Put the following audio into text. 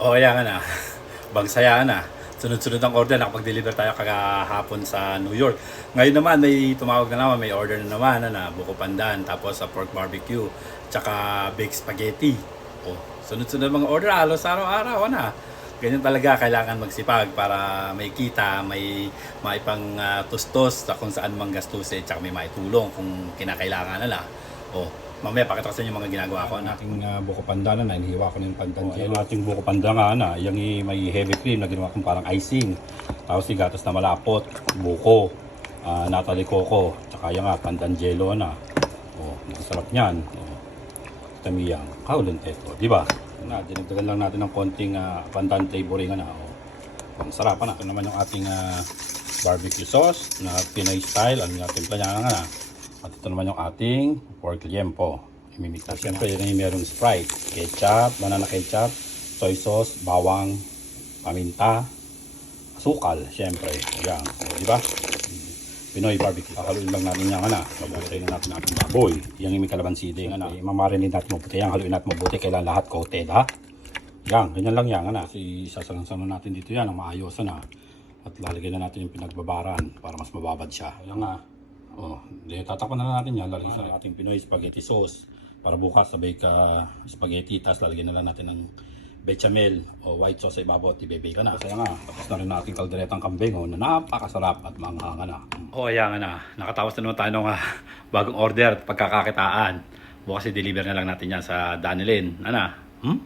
O kaya nga na, bagsaya na. Sunod-sunod ang order, nakapag-deliver tayo kagahapon sa New York. Ngayon naman, may tumawag na naman, may order na naman, na buko pandan, tapos sa pork barbecue, tsaka baked spaghetti. O, sunod-sunod mga order, halos araw-araw, na. Ganyan talaga, kailangan magsipag para may kita, may maipang uh, tustos sa kung saan mang gastusin, tsaka may maitulong kung kinakailangan nila. O, mamaya pakita ko sa inyo mga ginagawa ko. Ang ating uh, buko panda na, hinihiwa ko ng pandan. Oh, yung ating buko panda nga na, yung may heavy cream na ginawa kong parang icing. Tapos yung gatas na malapot, buko, uh, natali coco, tsaka yung nga, pandan jello na. O, masarap niyan. O, tamiyang, kaulan teto, di ba? Na, dinagdagan lang natin ng konting uh, pandan flavoring na. O, ang sarap na. Ito naman yung ating ah, barbecue sauce na Pinoy style. Ang ating timpla niya nga na. At ito naman yung ating pork liempo. Imimix na. Siyempre, yun yung merong Sprite, ketchup, banana ketchup, soy sauce, bawang, paminta, asukal, siyempre. Yan. O, di ba? Pinoy barbecue. Haluin lang natin yan, ana. Mabuti na natin ating baboy. Yang yung may kalabanside, ana. Mamarinate natin mabuti yan. Haluin natin mabuti. Kailan lahat coated, ha? Yan, ganyan lang yan, ana. Kasi sasalang-salang natin dito yan, ang maayos, ana. At lalagyan na natin yung pinagbabaran para mas mababad siya. Yan nga. Oh, di tatakpan na natin yan. Lalagyan sa ating Pinoy spaghetti sauce. Para bukas sabay ka spaghetti. Tapos lalagyan na lang natin ng bechamel o white sauce sa ibabaw at ibebake na. Kaya nga, tapos na rin natin kalderetang kambing oh, na napakasarap at manghanga na. Oh, ayan na. Nakatapos na naman tayo ng ah, bagong order at pagkakakitaan. Bukas i-deliver na lang natin yan sa Danilin. Ano? Hmm?